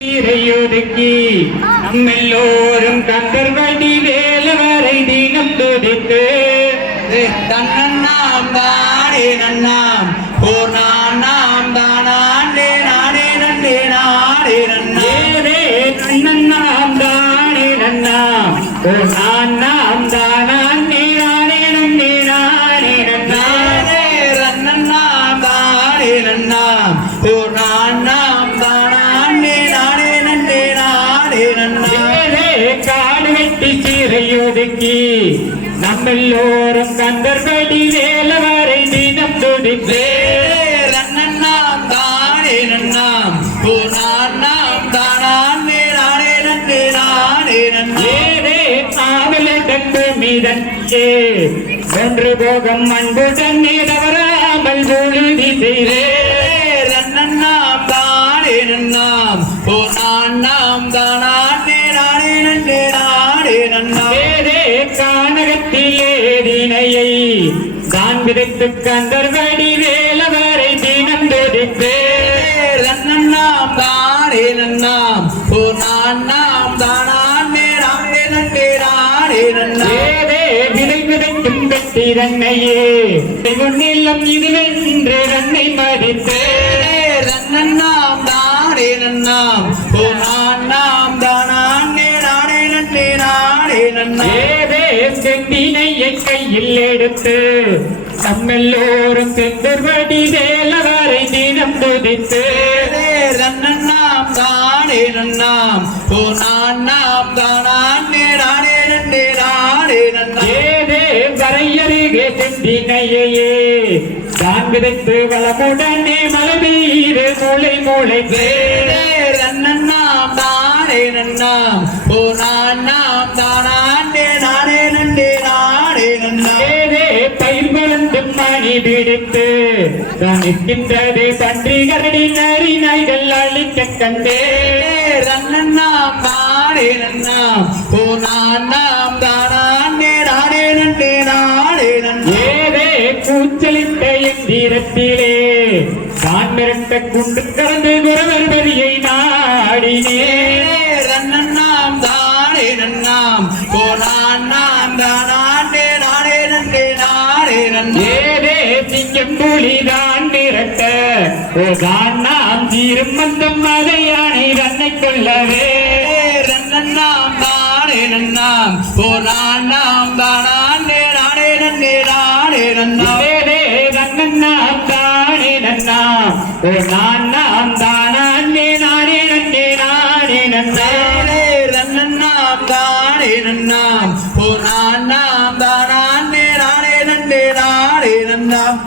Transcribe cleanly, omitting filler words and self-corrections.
ஒதுக்கி நம்மெல்லோரும் கந்தர்வடி வேலவரை தினம் துதித்து தன்னண்ணாம் தானே நன்னாம் ஓர் நாம் தானே நானே நன்னே நானே நன்னே தன்னண்ணாம் தானே நன்னாம் ஓர் நாம் தானே நானே நன்னே நானே நன்னானே ரன்னண்ணாம் தானே நன்னாம் ஓர் நாம் தானே நானே நன்னே நானே நன்னானே காடு வெட்டி சீரையொதுக்கி நம்மெல்லோரும் கந்தர்வடி வேலவரை தினம் துதித்து ரன்னண்ணாம் தானே நன்னாம் ஓர் நாம் தானே நானே நன்னே நானே நன்னே காவலை தப்பு மீதே ஒன்று போகம் அன்புடன் தவறாமல் பொழுதி செய்தே ரன்னண்ணாம் தானே நன்னாம் ஓர் நாம் தானே நானே நன்னே நானே நன்னே கானகத்திலே தினையை தான் விதைத்து கந்தர்வடி வேலவரை தினம் துதித்து ரன்னண்ணாம் தானே நன்னாம் ஓர் நாம் தானே நானே நன்னே நானே நன்னே விதை விதைக்கும் வெட்டிரண்ணையே முன்னிலம் இதுவென்று ரன்னை மதித்து ரன்னண்ணாம் தானே நன்னாம் ஓர் நாம் தானே நானே நன்னே நானே நன்னே செந்தினையை கையில் எடுத்து நம்மெல்லோரும் செந்தர்வடி வேலவரை தினம் துதித்து ரன்னண்ணாம் தானே நன்னாம் ஓர் நாம் தானே நானே நன்னே நானே நன்னே வரையருகே செந்தினையே தான் விதைத்து வளமுடனே மலவீறு மூளை மூளைத்து ரன்னண்ணாம் தானே நன்னாம் ஓர் நாம் தானே நானே நன்னே நானே நன்னே பயிர் வளர்ந்து மணி பிடித்து நிற்கின்றது பன்றிகரடி நரி நாய்கள் அழிக்க கண்டே ரன்னண்ணாம் தானே நன்னாம் ஓர் நாம் தானே நானே நன்னே நானே நன்னே கூச்சலிட்ட எந்திரத்திலே தான் மிரட்ட குண்டு கலந்து குறவர் வரியை நாடினே ரன்னண்ணாம் தானே நன்னாம் ஓர் நாம் தானே நானே நன்னே நானே நன்னே சிங்கம் புலிதான் மிரட்ட ஓதான் நாம் தீரும் மந்தம் அதை யானை தன்னை கொள்ளவே ரன்னண்ணாம் தானே நன்னாம் ஓர் நாம் தானே நானே நன்னே நானே நன்னே ரன்னண்ணாம் தானே நன்னாம் ஓர் நாம் தானே நானே நன்னே நானே நன்னே ரன்னண்ணாம் தானே நன்னாம் ஓர் நாம் தானே நானே நன்னே நானே நன்னாம்